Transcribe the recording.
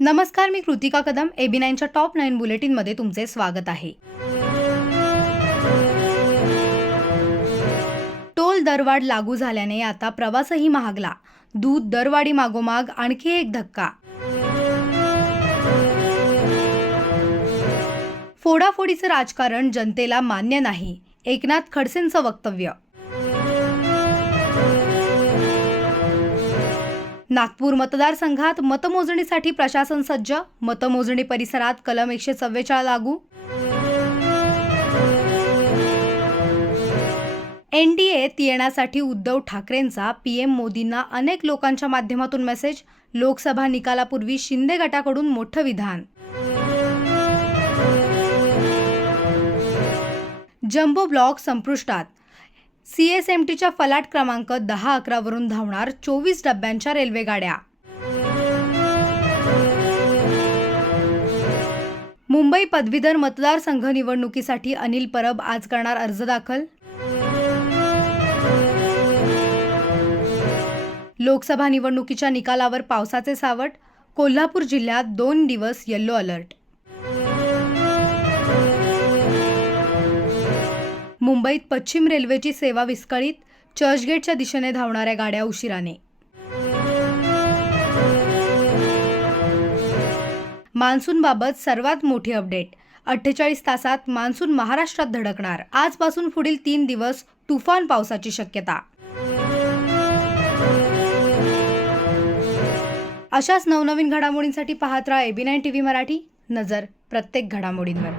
नमस्कार मी कृतिका कदम एबी नाईनच्या टॉप नाईन बुलेटिनमध्ये तुमचे स्वागत आहे. टोल दरवाढ लागू झाल्याने आता प्रवासही महागला. दूध दरवाढी मागोमाग आणखी एक धक्का. फोडाफोडीचं राजकारण जनतेला मान्य नाही. एकनाथ खडसेंचं वक्तव्य. नागपूर मतदारसंघात मतमोजणीसाठी प्रशासन सज्ज. मतमोजणी परिसरात कलम एकशे चव्वेचाळ लागू. एनडीएत येण्यासाठी उद्धव ठाकरेंचा पीएम मोदींना अनेक लोकांच्या माध्यमातून मेसेज. लोकसभा निकालापूर्वी शिंदे गटाकडून मोठं विधान. जम्बो ब्लॉक संपुष्टात. सी एस एम टीच्या फलाट क्रमांक दहा अकरावरून धावणार चोवीस डब्यांच्या रेल्वेगाड्या. मुंबई पदवीधर मतदारसंघ निवडणुकीसाठी अनिल परब आज करणार अर्ज दाखल. लोकसभा निवडणुकीच्या निकालावर पावसाचे सावट कोल्हापूर जिल्ह्यात दोन दिवस येल्लो अलर्ट मुंबईत पश्चिम रेल्वेची सेवा विस्कळीत चर्चगेटच्या दिशेने धावणाऱ्या गाड्या उशिराने. मान्सूनबाबत सर्वात मोठी अपडेट. अठ्ठेचाळीस तासात मान्सून महाराष्ट्रात धडकणार. आजपासून पुढील तीन दिवस तुफान पावसाची शक्यता. अशाच नवनवीन घडामोडींसाठी पाहत राहा AB nine T V Marathi. नजर प्रत्येक घडामोडींवर.